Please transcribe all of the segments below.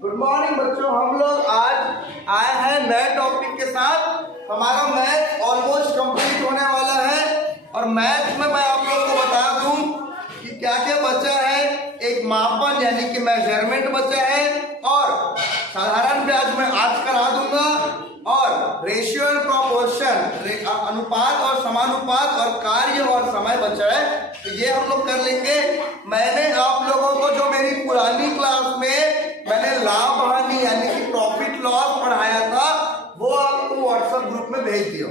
Good morning बच्चों, हम लोग आज आए हैं नए टॉपिक के साथ। हमारा मैथ ऑलमोस्ट कंप्लीट होने वाला है और मैथ में मैं आप लोग को बता दूं कि क्या क्या बचा है। एक मापन यानी कि मेजरमेंट बचा है और साधारण ब्याज में आज करा दूंगा और रेशियो एंड प्रोपोर्शन अनुपात और समानुपात और कार्य और समय बचा है, तो ये हम लोग कर लेंगे। मैंने आप लोगों को जो मेरी पुरानी क्लास में मैंने लाभ हानि यानी कि प्रॉफिट लॉस पढ़ाया था वो आपको व्हाट्सएप ग्रुप में भेज दिया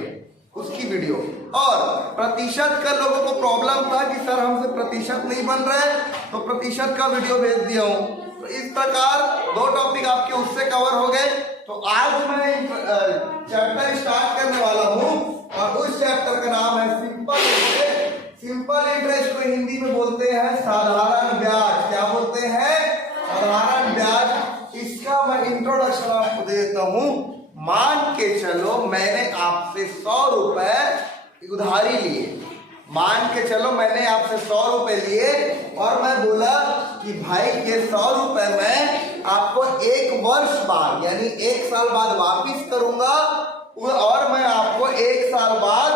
उसकी वीडियो। और प्रतिशत का लोगों को प्रॉब्लम था कि सर हमसे प्रतिशत नहीं बन रहा है, तो प्रतिशत का वीडियो भेज दिया हूँ। तो इस प्रकार दो टॉपिक आपके उससे कवर हो गए। तो आज मैं चैप्टर स्टार्ट करने वाला हूँ और उस चैप्टर का नाम है सिंपल इंटरेस्ट। सिंपल इंटरेस्ट को हिंदी में बोलते हैं साधारण ब्याज। क्या बोलते हैं? साधारण ब्याज। इसका मैं इंट्रोडक्शन आपको दे देता हूँ। मान के चलो मैंने आपसे 100 रुपए उधारी लिए। मान के चलो मैंने आपसे 100 रुपए लिए और मैं बोला कि भाई ये 100 रुपए मैं आपको 1 वर्ष बाद यानी 1 साल बाद वापिस करूंगा और मैं आपको 1 साल बाद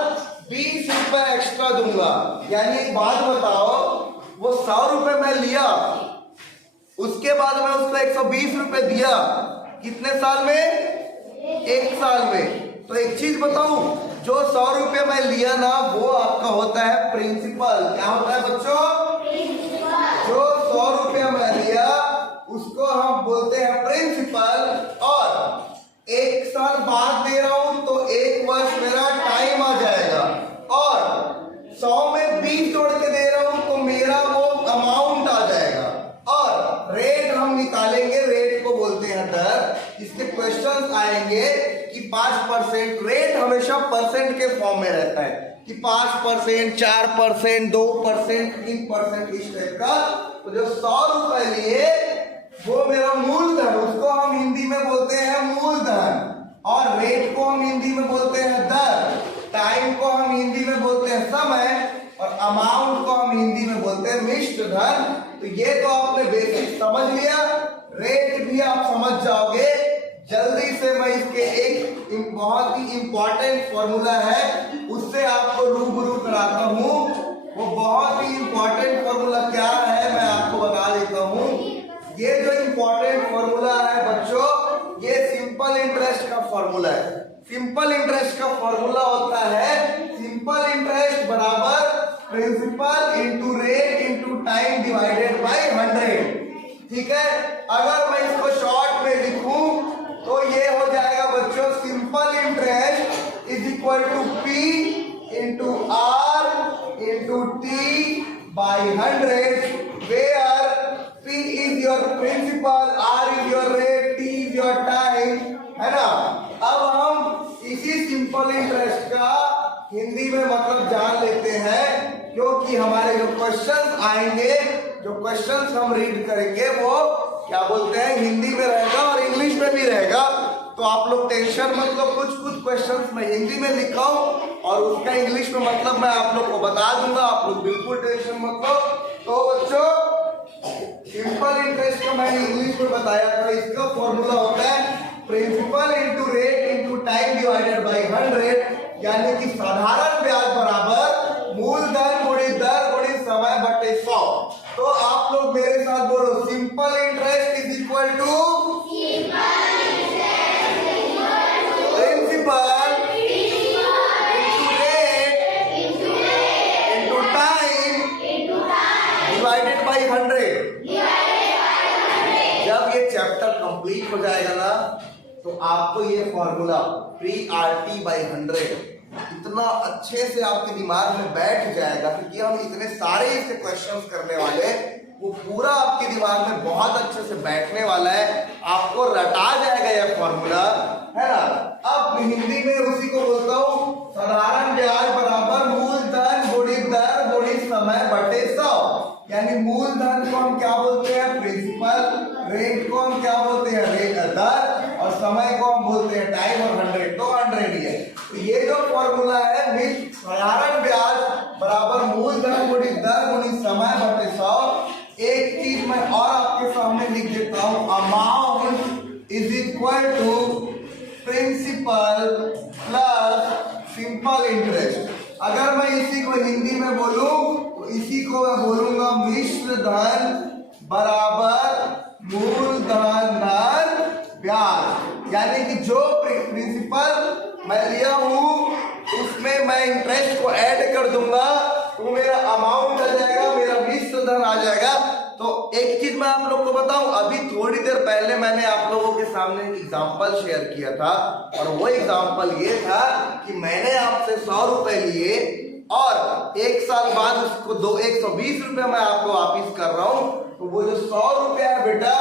20 रुपए एक्स्ट्रा दूंगा। यानी एक बात बताओ, वो 100 रुपए मैं लिया, उसके बाद मैं उसको 120 रुपए दिया। कितने साल में? 1 साल में। तो एक चीज बताऊं, जो 100 रुपए मैं लिया ना वो आपका होता है प्रिंसिपल। क्या होता है बच्चों? जो 100 रुपया मैं लिया उसको हम बोलते हैं प्रिंसिपल और 1 साल बाद दे रहा हूं तो 1 वर्ष मेरा टाइम आ जाएगा और 100 में 20 जोड़ के दे रहा हूं तो मेरा वो अमाउंट आ जाएगा। और रेट हम निकालेंगे, रेट को बोलते हैं दर। इसके क्वेश्चंस आएंगे कि 5%। रेट हमेशा परसेंट के फॉर्म में रहता है कि 5%, 4%, 2%, 3% इस टाइप का। तो जो 100 रुपए लिए वो मेरा मूलधन, उसको हम हिंदी में बोलते हैं मूलधन। और रेट को हम हिंदी में बोलते हैं दर। टाइम को हम हिंदी में बोलते हैं समय और अमाउंट को हम हिंदी में बोलते हैं मिश्र धन। तो ये तो आपने बेसिक समझ लिया। रेट भी आप समझ जाओगे। जल्दी से मैं इसके एक बहुत ही इंपॉर्टेंट फॉर्मूला है उससे आपको रूबरू कराता हूँ। वो बहुत ही इंपॉर्टेंट फॉर्मूला क्या है मैं आपको बता देता हूँ। ये जो इंपॉर्टेंट फॉर्मूला है बच्चों, ये सिंपल इंटरेस्ट का फॉर्मूला है। सिंपल इंटरेस्ट का फॉर्मूला होता है सिंपल इंटरेस्ट बराबर principal into rate into time divided by 100। ठीक है, अगर मैं इसको शॉर्ट में लिखूं तो ये हो जाएगा बच्चों simple interest is equal to P into R into T by 100 where P is your principal, R is your rate, T is your time, है ना। अब हम इसी सिंपल इंटरेस्ट का हिंदी में मतलब जान लेते हैं, क्योंकि हमारे जो क्वेश्चंस आएंगे, जो क्वेश्चंस हम रीड करेंगे वो क्या बोलते हैं हिंदी में रहेगा और इंग्लिश में भी रहेगा। तो आप लोग टेंशन मत लो, कुछ क्वेश्चंस मैं हिंदी में लिखा हूं और उसका इंग्लिश में मतलब मैं आप लोग को बता दूंगा। आप लोग बिल्कुल टेंशन मत लो। तो बच्चों सिंपल इंटरेस्ट को मैंने इंग्लिश में बताया था। इसका फॉर्मूला होता है principal into rate into time divided by 100, यानी कि साधारण ब्याज बराबर मूलधन गुणित दर गुणित समय बटे 100। तो आप लोग मेरे साथ बोलो, simple interest is equal to principal into rate into time divided by 100। जब ये चैप्टर कंप्लीट हो जाएगा ना तो आपको ये फॉर्मूला प्री आरटी बाई 100 इतना अच्छे से आपके दिमाग में बैठ जाएगा, क्योंकि हम इतने सारे इसके क्वेश्चंस करने वाले, वो पूरा आपके दिमाग में बहुत अच्छे से बैठने वाला है। आपको रटा जाएगा ये फॉर्मूला, है ना। अब हिंदी में उसी को बोलता हूँ साधारण ब्याज बराबर मूलधन गुणित दर गुणित समय बटे 100। यानी मूलधन को हम क्या बोलते हैं? प्रिंसिपल। रेट को हम क्या बोलते हैं? रेट दर। और समय को हम बोलते हैं टाइम। और 100 तो 100 ही है। तो ये जो फॉर्मूला है साधारण ब्याज बराबर मूलधन गुणित दर गुणित समय बटे 100। एक चीज मैं और आपके सामने लिख लिखता हूं amount is equal to principal plus simple interest. अगर मैं इसी को हिंदी में बोलूं तो इसी को मैं बोलूंगा मिश्र धन बराबर मूलधन धन ब्याज। यानी कि जो प्रिंसिपल मैं लिया हूं उसमें मैं इंटरेस्ट को ऐड कर दूंगा तो मेरा अमाउंट आ जाएगा, मेरा मिश्र धन आ जाएगा। तो एक चीज मैं आप लोग को बताऊं, अभी थोड़ी देर पहले मैंने आप लोगों के सामने एक एग्जांपल शेयर किया था और वो एग्जांपल ये था कि मैंने आपसे 100 रुपए लिए और एक साल बाद उसको 120 रुपए मैं आपको वापिस कर रहा हूं। तो वो जो 100 रुपया है बेटा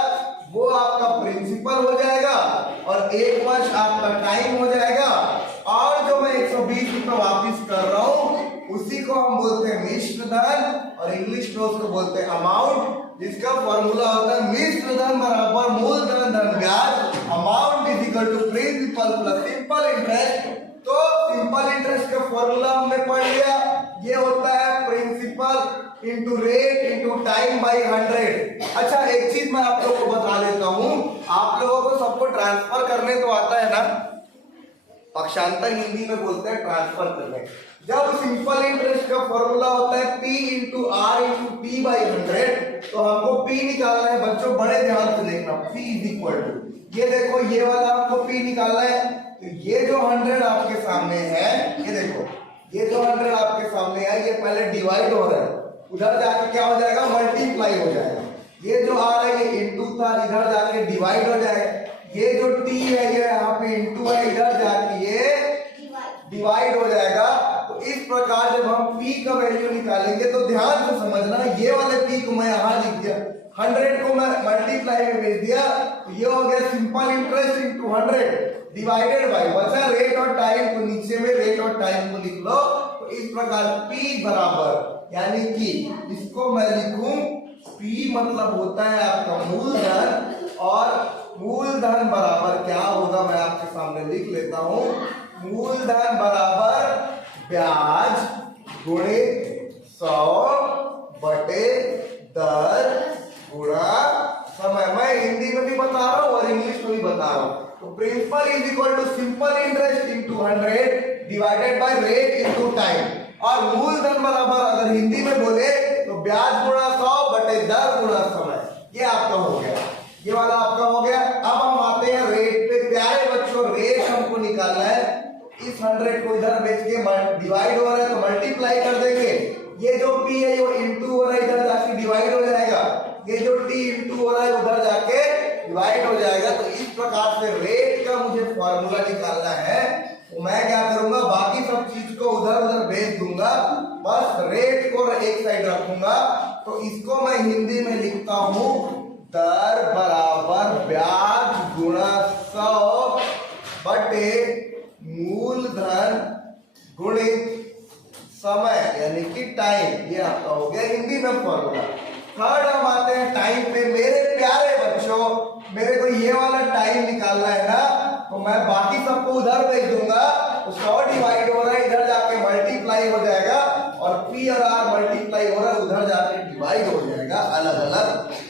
वो आपका प्रिंसिपल हो जाएगा और 1 वर्ष आपका टाइम हो जाएगा और जो मैं 120 रुपए वापिस कर रहा हूं उसी को हम बोलते हैं मिश्र धन और इंग्लिश में उसको बोलते हैं अमाउंट, जिसका फॉर्मूला होता है मिश्र धन बराबर मूलधन धन ब्याज। Amount is equal to principal plus simple interest. तो सिंपल इंटरेस्ट का फॉर्मूला हमने पढ़ लिया, ये होता है principal into rate into time by 100। अच्छा एक चीज मैं आप लोग को बता देता हूं, आप लोगों को सबको ट्रांसफर करने तो आता है ना, पक्षांतर हिंदी में बोलते हैं ट्रांसफर करने। जब सिंपल इंटरेस्ट का फॉर्मूला होता है P into R into T by 100, तो हमको P निकालना है बच्चों, बड़े ध्यान से देखना। P इज इक्वल टू, ये देखो ये वाला आपको P निकालना है, तो ये जो 100 आपके सामने है, ये देखो ये जो 100 आपके सामने है ये पहले डिवाइड हो रहा है, उधर जाके क्या हो जाएगा मल्टीप्लाई हो जाएगा। ये जो आ रहा है ये इंटू था, इधर जाके डिवाइड हो जाएगा। ये जो T है ये यहाँ पे इंटू है, इधर जाके ये डिवाइड हो जाएगा। तो इस प्रकार जब हम P का वैल्यू निकालेंगे तो ध्यान से समझना, ये वाले P को मैं यहाँ लिख दिया, 100 को मैं मल्टीप्लाई में भेज दिया, तो ये हो गया simple interest into 100 divided bye बचा रेट और टाइम, तो नीचे में रेट और टाइम को लिख लो। तो इस प्रकार P बराबर, यानी कि इसको मैं लिखूं P मतलब होता है आपका मूलधन और मूलधन बराबर क्या होगा मैं आपके सामने लिख लेता हूं, मूलधन बराबर ब्याज गुणित 100 बटे 10 गुणा समय। मैं हिंदी में भी बता रहा हूं और इंग्लिश में भी बता रहा हूं। तो principal is equal to simple interest into 100 divided by rate into time और मूलधन बराबर अगर हिंदी में बोले तो ब्याज गुणा 100 बटे 10 गुणा समय। ये आपका हो गया, ये वाला आपका हो गया। अब हम आते हैं रेट पे। प्यारे बच्चों रेट हमको निकालना है, इस 100 को इधर बेच के डिवाइड हो रहा है तो मल्टीप्लाई कर देंगे। ये जो P है वो इंटू हो रहा है, इधर जाके डिवाइड हो जाएगा। ये जो T इंटू हो रहा है उधर जाके डिवाइड हो जाएगा। तो इस प्रकार से रेट का मुझे फॉर्मूला निकालना है, तो मैं क्या करूंगा बाकी सब चीज को उधर उधर भेज दूंगा, बस रेट को एक साइड रखूंगा। तो इसको मैं हिंदी में लिखता हूं दर बराबर ब्याज गुणा 100 बटे मूलधन गुणित समय यानी कि टाइम। ये आपका हो गया हिंदी में फॉर्मूला। थर्ड हम आते हैं टाइम पे। मेरे प्यारे बच्चों मेरे को ये वाला टाइम निकालना है ना, तो मैं बाकी सबको उधर भेज दूंगा, तो 100 डिवाइड हो रहा है इधर जाके मल्टीप्लाई हो जाएगा और P और R मल्टीप्लाई हो रहा है उधर जाके डिवाइड हो जाएगा अलग अलग।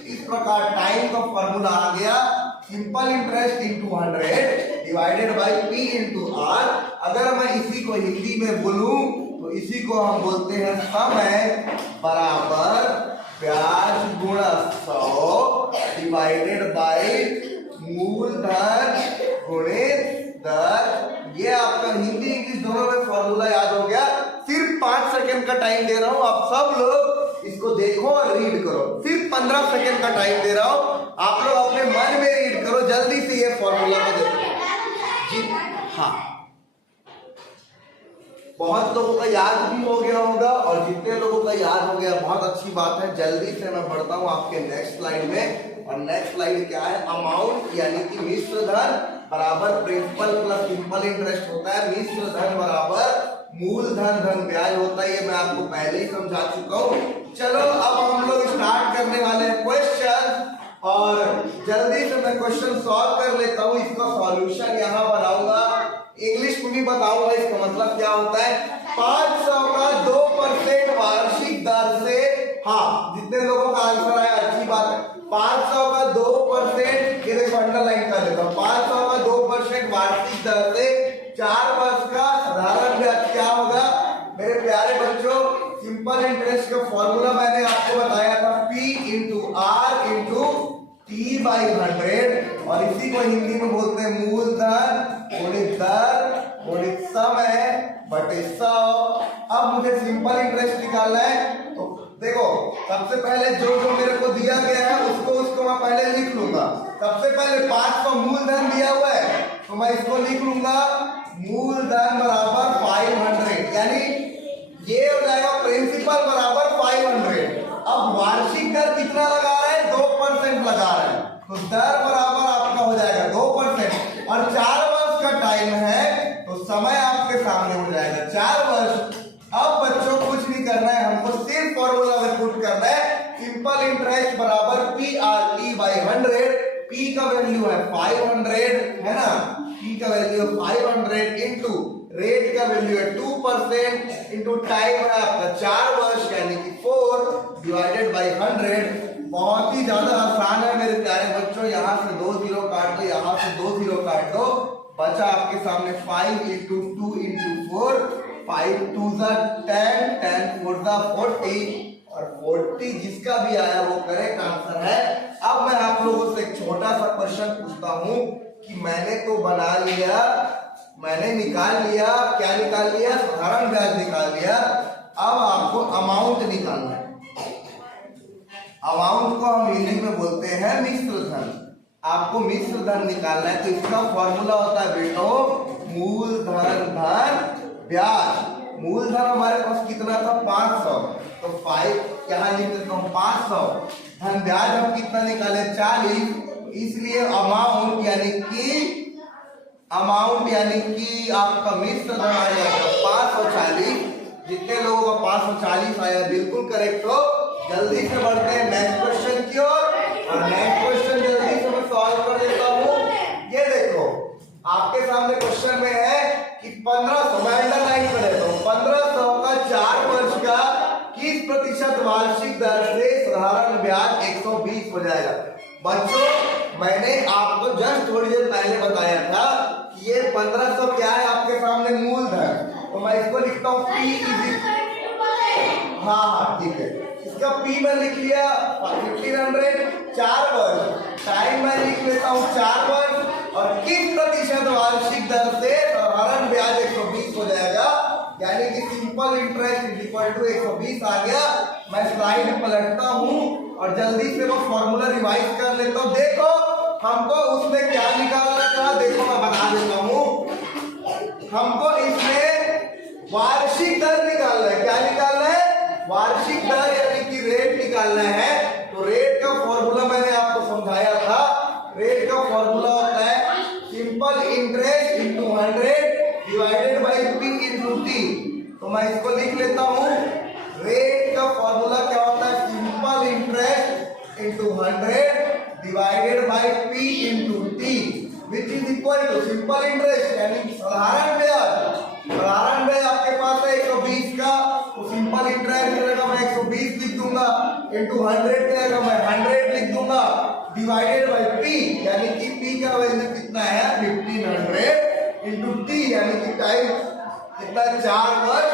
इस प्रकार टाइम का फॉर्मूला आ गया simple interest into 100 divided by P into R। अगर मैं इसी को हिंदी में बोलूं तो इसी को हम बोलते हैं समय बराबर ब्याज गुणा 100 डिवाइडेड बाई मूलधन गुणित दर। ये आपका हिंदी इंग्लिश दोनों में फॉर्मूला याद हो गया। सिर्फ 5 सेकंड का टाइम दे रहा हूं, आप सब लोग इसको देखो और रीड करो। सिर्फ 15 सेकंड का टाइम दे रहा हूं, आप लोग अपने मन में रीड करो, जल्दी से ये फॉर्मूला को देखो जी। हाँ, बहुत लोगों का याद भी हो गया होगा और जितने लोगों का याद हो गया बहुत अच्छी बात है। जल्दी से मैं बढ़ता हूं आपके नेक्स्ट स्लाइड में। और नेक्स्ट स्लाइड क्या है, अमाउंट यानी कि मिश्र धन बराबर प्रिंसिपल प्लस सिंपल इंटरेस्ट होता है। मिश्र धन बराबर मूलधन धन ब्याज होता है, ये मैं आपको पहले ही समझा चुका हूँ। चलो अब हम लोग स्टार्ट करने वाले हैं क्वेश्चन, और जल्दी से मैं क्वेश्चन सॉल्व कर लेता हूँ। इसका सॉल्यूशन यहाँ बनाऊंगा, इंग्लिश में भी बताऊंगा इसका मतलब क्या होता है। 500 का 2% वार्षिक दर से, हाँ जितने लोगों का आंसर आया अच्छी बात है। 500 का 2%, ये देखो अंडरलाइन कर लेता हूं, 500 का 2% वार्षिक दर से 4 वर्ष का साधारण ब्याज क्या होगा मेरे प्यारे बच्चों? सिंपल इंटरेस्ट का फॉर्मूला मैंने आपको बताया था, P into R into T by 100, और इसी को हिंदी में बोलते हैं मूलधन गुणित दर गुणित समय बटे 100। अब मुझे सिंपल इंटरेस्ट निकालना है, तो देखो सबसे पहले जो जो मेरे को दिया गया है उसको मैं पहले लिख लूंगा। सबसे पहले 500 मूलधन दिया हुआ है, तो मैं इसको लिख लूंगा मूलधन बराबर 500, यानी ये हो जाएगा प्रिंसिपल बराबर 500। अब वार्षिक दर कितना लगा रहा है? 2% लगा रहा है, तो दर बराबर आपका हो जाएगा 2%, और 4 वर्ष का टाइम है तो समय आपके सामने हो जाएगा 4 वर्ष। अब बच्चों कुछ नहीं करना है, हमको सिर्फ फॉर्मूला में पुट करना है, सिंपल इंटरेस्ट बराबर P R T by 100। P का वैल्यू है 500 है ना, पी का वैल्यू 500 इंटू रेट का वैल्यू है 2% इंटू टाइम है आपका 4 वर्ष यानी कि 4 डिवाइडेड बाई 100। बहुत ही ज्यादा आसान है मेरे प्यारे बच्चों, यहाँ से 2 जीरो काट दो, यहाँ से 2 जीरो काट दो, बचा आपके सामने 5 इंटू 2 इंटू 4, 5 2 10, 10 4 40, और 40 जिसका भी आया वो करेक्ट आंसर है। अब मैं आप लोगों से एक छोटा सा क्वेश्चन पूछता हूं कि मैंने तो बना लिया, मैंने निकाल लिया, क्या निकाल लिया? साधारण ब्याज निकाल लिया। अब आपको अमाउंट निकालना है। अमाउंट को हम हिंदी में बोलते हैं मिश्र धन। आपको मिश्र धन निकालना है, तो इसका फॉर्मूला होता है बेटो मूलधन धन ब्याज। मूलधन हमारे पास कितना था? 500, तो 5 यहाँ लिख देता हूँ 500, धन ब्याज हम कितना निकाले? 40, इसलिए अमाउंट यानी कि आपका मिश्र धन आ जाएगा 540। जितने लोगों का 540 आया बिल्कुल करेक्ट हो। जल्दी से बढ़ते हैं नेक्स्ट क्वेश्चन की ओर, और नेक्स्ट क्वेश्चन जल्दी से मैं सॉल्व कर देता हूँ। ये देखो आपके सामने क्वेश्चन में है कि 1500, मैं अंडरलाइन कर देता हूँ, 1500 का 4 वर्ष का किस प्रतिशत वार्षिक दर से साधारण ब्याज 120 हो जाएगा? बच्चों मैंने आपको जस्ट थोड़ी देर पहले बताया था कि ये 1500 क्या है आपके सामने? मूलधन। तो मैं इसको लिखता हूँ P, हाँ ठीक है, इसका P मैं लिख लिया 1500, 4 वर्ष, टाइम मैं लिख लेता हूँ 4 वर्ष, और किस प्रतिशत वार्षिक दर से साधारण ब्याज 120 हो जाएगा, यानी कि सिंपल इंटरेस्ट इक्वल टू 120 आ गया। मैं स्लाइड पलटता हूँ और जल्दी से वो फॉर्मूला रिवाइज कर लेता हूँ। देखो हमको उसमें क्या निकालना था, देखो मैं बता देता हूँ। हमको इसमें वार्षिक दर निकालना है। क्या निकालना है? वार्षिक दर यानी कि रेट निकालना है। तो रेट का फॉर्मूला मैंने आपको समझाया था। रेट का फॉर्मूला होता है simple interest into 100 divided by P into T. तो मैं इसको लिख लेता हूँ। रेट का फॉर्मूला क्या होता है? Simple interest into 100 divided by P into T which is equal to simple interest यानी साधारण ब्याज। साधारण ब्याज आपके पास है 120 का, तो सिंपल इंटरेस्ट की जगह मैं 120 लिख दूंगा, इंटू 100 की जगह मैं 100 लिख दूंगा, डिवाइडेड बाई पी यानी कि पी का वैल्यू कितना है 1500 इंटू टी यानी कि टाइम कितना 4 वर्ष।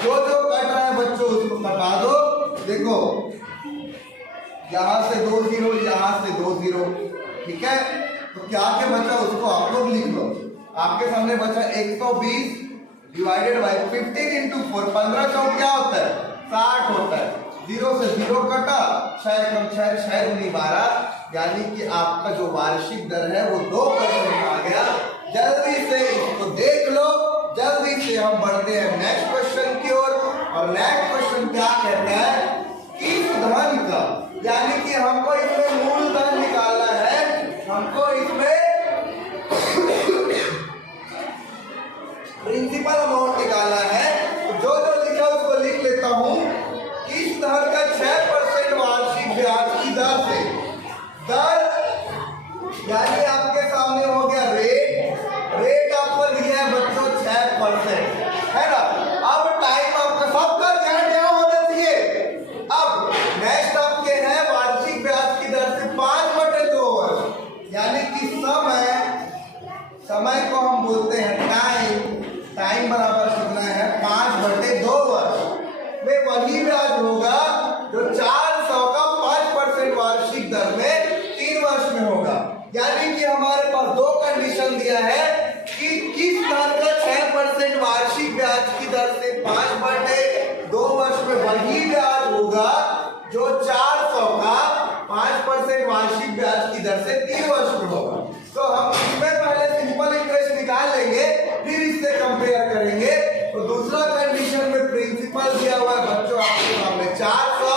जो जो कट रहा है बच्चों उसको कटा दो। देखो यहाँ से 2 जीरो, यहाँ से 2 जीरो, ठीक है। तो क्या क्या बचा उसको आप लोग लिख लो। आपके सामने बचा 120 डिवाइडेड बाई 15 इंटू 4। 15 चौक क्या होता है? 60 होता है। 0 से 0 कटा, 6 कम 6 6 दूनी 12 यानी कि आपका जो वार्षिक दर है वो 2% आ गया। जल्दी से इसको देख लो। जल्दी से हम बढ़ते हैं नेक्स्ट क्वेश्चन की ओर। और नेक्स्ट क्वेश्चन क्या कहता है? किस धन का, यानी कि हमको इसमें मूलधन निकालना है, हमको इसमें प्रिंसिपल अमाउंट निकालना है। तो जो जो लिखा उसको लिख लेता हूं। किस धन का 6% वार्षिक ब्याज की दर से, दर यानी आपके सामने हो गया रेट। रेट आपको दिया है बच्चों 6% है ना। अब टाइम आपका सबका ध्यान क्या होना चाहिए। अब नेक्स्ट आपके है वार्षिक ब्याज की दर से दिया है कि किस धन का 6% वार्षिक ब्याज की दर से 5/2 वर्ष में वही ब्याज होगा जो 400 का 5% वार्षिक ब्याज की दर से 3 वर्ष में होगा। तो हम इसमें पहले सिंपल इंटरेस्ट निकाल लेंगे, फिर इससे कंपेयर करेंगे। तो दूसरा कंडीशन में प्रिंसिपल दिया हुआ है बच्चों आपके सामने 400,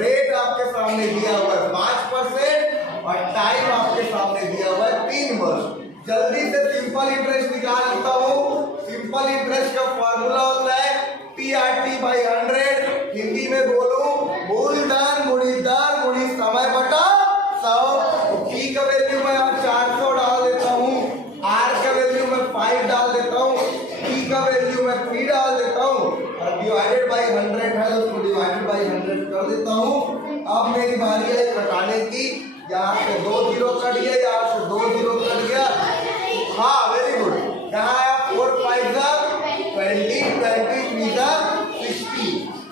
रेट आपके सामने दिया हुआ है 5% और टाइम आपके सामने दिया हुआ है 3 वर्ष। जल्दी से सिंपल इंटरेस्ट निकाल लेता हूँ। सिंपल इंटरेस्ट का फॉर्मूला होता है PRT/100। हिंदी में बोलूं, मूलधन गुणित दर गुणित समय बटा 100। P का वैल्यू मैं 400 डाल देता हूँ, R का वैल्यू मैं 5 डाल देता हूँ, P का वैल्यू मैं 3 डाल देता हूँ और डिवाइडेड बाई 100 है उसको डिवाइडेड बाई 100 कर देता हूँ। अब मेरी बारी है घटाने की। यहाँ से 2 जीरो कट गया, यहाँ से 2 जीरो कट गया। हाँ वेरी गुड। यहाँ आया 4 5 20 20 60।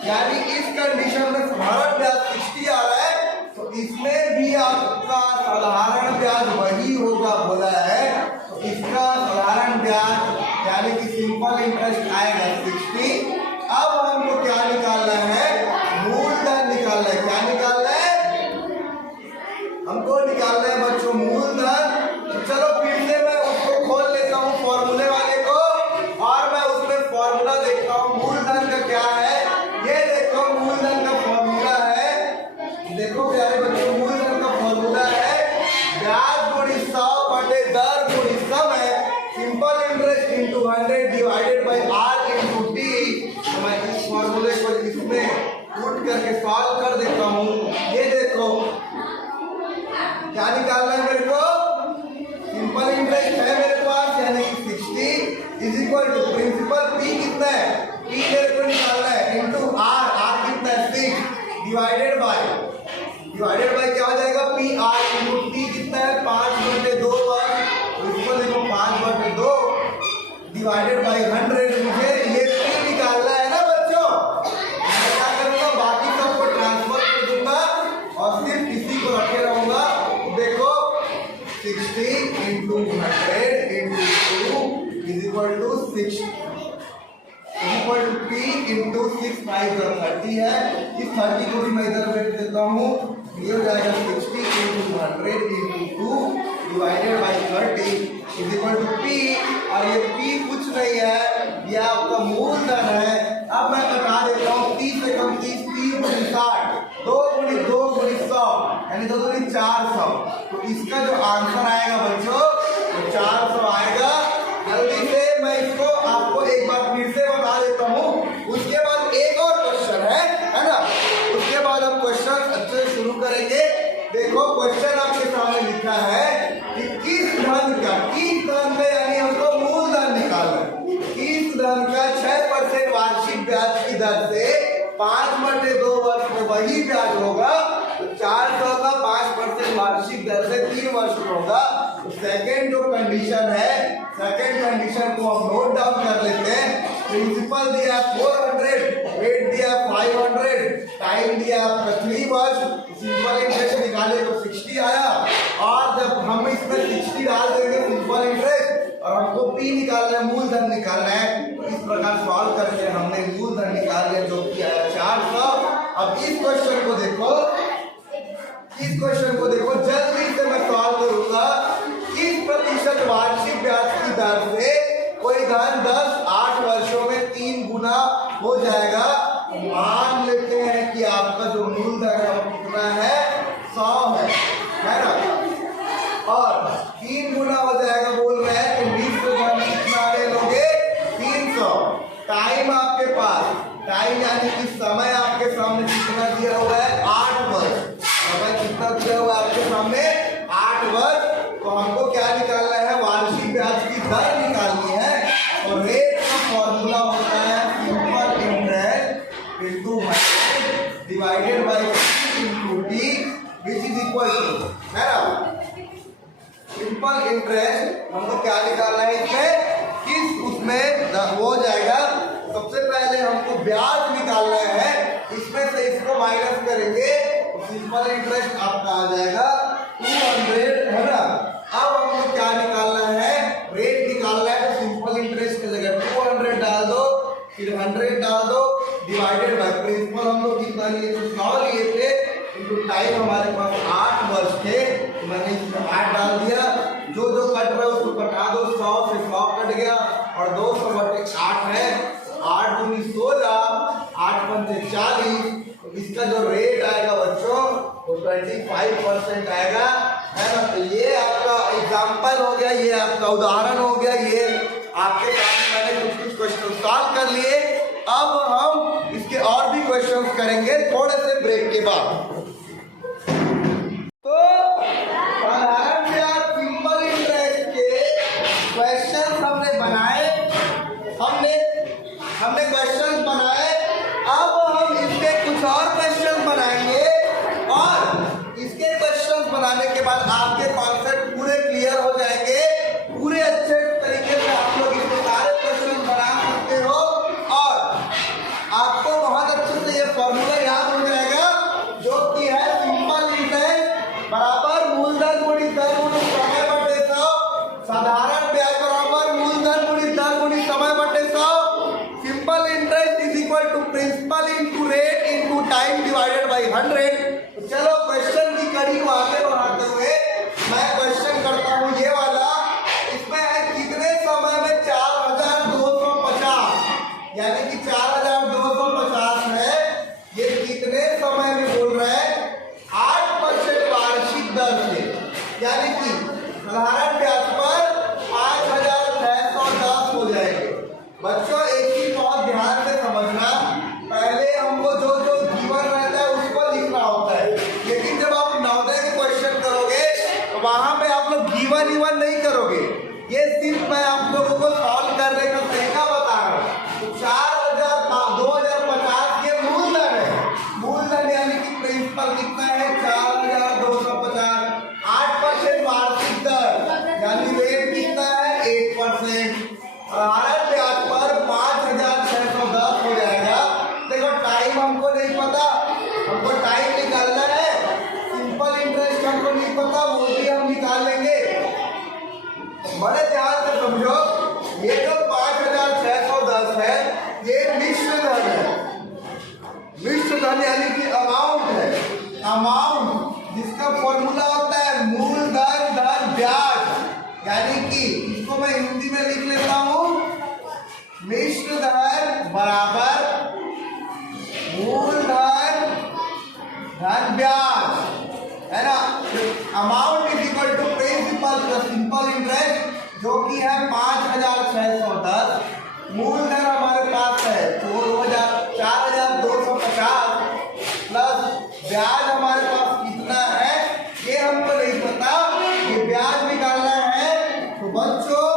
यानी इस कंडीशन में साधारण ब्याज 60 आ रहा है, तो इसमें भी आपका साधारण ब्याज वही होगा बोला है। तो इसका साधारण ब्याज यानी कि सिंपल इंटरेस्ट आएगा 60। अब हमको क्या निकालना है? मूलधन निकालना है। क्या निकालना है? हमको निकालना है बच्चों मूलधन। तो चलो फिर से मैं उसको खोल लेता हूँ फॉर्मूले वाले को और मैं उसमें फॉर्मूला देखता हूँ मूलधन का क्या है। ये देखो मूलधन का फॉर्मूला है, देखो प्यारे बच्चों मूलधन का फॉर्मूला है ब्याज गुणित 100 दर गुणित समय, simple interest into 100 divided by R into T। तो मैं इस फॉर्मूले को इसमें पुट करके सॉल्व कर देता हूँ। ये देखो क्या निकालना है मेरे को? सिंपल इंटरेस्ट है मेरे पास यानी कि 60 is equal to principal P कितना है? P मेरे को निकालना है इंटू R कितना है? 6 डिवाइडेड बाय क्या हो जाएगा? PR इंटू T कितना है? 5/2 इसको देखो 5/2 डिवाइडेड बाई 100। मुझे ये P निकालना है ना बच्चों। मैं क्या करूँगा? बाकी सबको ट्रांसफर कर दूंगा और सिर्फ इसी को रखे रहूंगा। देखो 60 into 100 into 2 is equal to 6 equal to P into 6 5 30 है। इस 30 को भी मैं इधर रख देता हूँ। ये हो जाएगा 60 into 100 into 2 divided by 30 is equal to P। और ये P कुछ नहीं है, ये आपका मूलधन है। अब मैं बता देता हूँ 30 से कम 30 3 गुणित 60 2 गुणित 2 गुणित 100 यानी 2 गुणित 400। तो इसका जो आंसर आएगा बच्चों वो 400 आएगा। जल्दी से मैं इसको आपको एक बार फिर से बता देता हूँ। उसके बाद एक और क्वेश्चन है ना, उसके बाद हम क्वेश्चन अच्छे से शुरू करेंगे। देखो क्वेश्चन आपके सामने लिखा है कि किस धन का यानी हमको मूलधन निकालना है। किस धन का 6% वार्षिक ब्याज की दर से 5/2 वर्ष में वही ब्याज होगा। तो 400 का 5% वार्षिक दर से 3 वर्ष में होगा। तो सेकेंड जो कंडीशन है, सेकेंड कंडीशन को हम नोट डाउन कर लेते हैं। प्रिंसिपल दिया 400, रेट दिया 500, टाइम दिया आपका 3 वर्ष। सिंपल इंटरेस्ट निकाले तो 60 आया और जब हम इसमें 60 डाल देंगे सिंपल इंटरेस्ट और हमको P निकालना है, मूलधन निकालना है। तो इस प्रकार सॉल्व करके हमने मूलधन निकाल लिया जो कि आया 400। अब इस क्वेश्चन को देखो जल्दी से मैं सॉल्व करूंगा। किस प्रतिशत वार्षिक ब्याज की दर से कोई धन 8 वर्षों में 3 गुना हो जाएगा। मान लेते हैं कि आपका जो मूलधन है वो कितना है? 100 है ना, और 3 गुना हो जाएगा बोल रहे हैं। तो 20 को हम कितना ले लोगे? 300। टाइम आपके पास, टाइम यानी कि समय आपके सामने कितना दिया हुआ है? 8 वर्ष। समय कितना दिया हुआ है आपके सामने? 8 वर्ष। तो हमको क्या निकालना है? वार्षिक ब्याज की दर निकालनी है। और रेट का फॉर्मूला होता है simple interest into 100 divided by into T which is equal to, है ना, सिंपल इंटरेस्ट। हमको क्या निकालना है इसमें? किस उसमें हो जाएगा? सबसे पहले हमको ब्याज निकालना है, इसमें से इसको माइनस करेंगे तो सिंपल इंटरेस्ट आपका आ जाएगा 200, है ना। अब हमको क्या निकालना है? टाइम हमारे पास 8 वर्ष थे, तो मैंने इसमें 8 डाल दिया। जो जो कट रहा है उसको कटा दो, 100 से 100 कट गया और 200/8 है। 8 दूनी 16, 8 पंचे 40। तो इसका जो रेट आएगा बच्चों वो 25% आएगा, है ना। तो ये आपका एग्जाम्पल हो गया, ये आपका उदाहरण हो गया, ये आपके सामने मैंने कुछ क्वेश्चन सॉल्व कर लिए। अब हम इसके और भी क्वेश्चंस करेंगे थोड़े से ब्रेक के बाद। तो साधारण ब्याज सिंपल इंटरेस्ट के क्वेश्चंस हमने बनाए, हमने क्वेश्चंस बनाए। अब हम इसके कुछ और क्वेश्चंस बनाएंगे और इसके क्वेश्चंस बनाने के बाद आपके कॉन्सेप्ट पूरे क्लियर हो जाएंगे। पूरे अच्छे तरीके से आप लोग इसके सारे क्वेश्चन बना सकते हो और आपको बहुत अच्छे से ये फॉर्मूला याद हो जाएगा, जो कि है सिंपल इंटरेस्ट बराबर मूलधन गुणित दर गुणित समय बटे 100। साधारण ब्याज बराबर मूलधन गुणित दर गुणित समय बटे 100। Simple interest is equal to principal into rate into time divided by 100। तो चलो क्वेश्चन की कड़ी को आगे बढ़ाते हुए मैं क्वेश्चन करता हूँ ये वाला। इसमें है कितने समय में 4250, यानी कि 4250 है, ये कितने समय में बोल रहे हैं 8% वार्षिक दर से, यानी कि साधारण ब्याज पर 5610 हो जाएंगे। बच्चों एक चीज बहुत ध्यान से समझना, पहले हमको जो जो जीवन रहता है उसको लिखना होता है, लेकिन जब आप नवोदय के क्वेश्चन करोगे तो वहां पे आप लोग जीवन ईवन नहीं करोगे। ये सिर्फ मैं आप लोगों को सॉल्व करने का तरीका बता रहा हूँ। तो 2050 के मूलधन है, मूलधन यानी कि प्रिंसिपल कितना है 4250, 8% वार्षिक दर यानी रेट कितना है 8%। साधारण ब्याज पर 5610 हो जाएगा। देखो टाइम हमको नहीं पता, हमको टाइम निकालना है। सिंपल इंटरेस्ट हमको नहीं पता, वो भी हम निकाल लेंगे। बड़े ध्यान से समझो, ये जो 5610 है ये मिश्र धन है। मिश्र धन यानी कि अमाउंट है, अमाउंट जिसका फॉर्मूला होता है मूलधन धन ब्याज, यानी कि इसको मैं हिंदी में लिख लेता हूं, मिश्र धन बराबर मूलधन धन ब्याज, है ना। Amount is equal to principal plus simple interest, जो कि है 5610। मूलधन हमारे पास है 4250 प्लस ब्याज हमारे पास कितना है ये हमको नहीं पता, ये ब्याज निकालना है। तो बच्चों